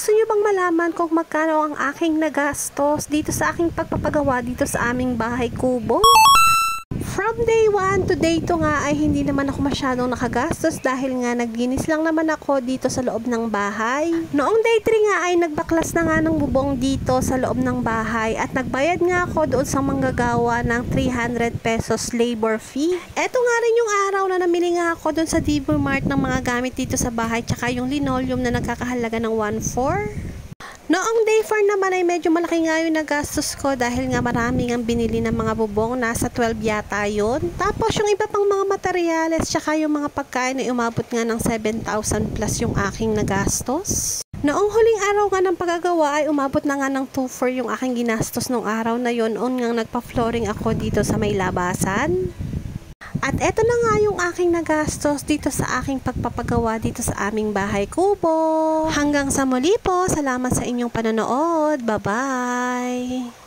Gusto niyo bang malaman kung magkano ang aking nagastos dito sa aking pagpapagawa dito sa aming bahay kubo? From day 1 to day 2 nga ay hindi naman ako masyadong nakagastos dahil nga naglinis lang naman ako dito sa loob ng bahay. Noong day 3 nga ay nagbaklas na nga ng bubong dito sa loob ng bahay at nagbayad nga ako doon sa manggagawa ng 300 pesos labor fee. Eto nga rin yung araw na namili nga ako doon sa Divo Mart ng mga gamit dito sa bahay tsaka yung linoleum na nagkakahalaga ng 1,400. Noong day 4 naman ay medyo malaki nga yung nagastos ko dahil nga maraming ang binili ng mga bubong, nasa 12 yata yun. Tapos yung iba pang mga materyales tsaka yung mga pagkain ay umabot nga ng 7,000 plus yung aking nagastos. Noong huling araw nga ng paggagawa ay umabot na nga ng 2,400 yung aking ginastos nung araw na yun. Noon nga nagpa-flooring ako dito sa may labasan. At eto na nga yung aking nagastos dito sa aking pagpapagawa dito sa aming bahay kubo. Hanggang sa muli po, salamat sa inyong panonood. Bye-bye!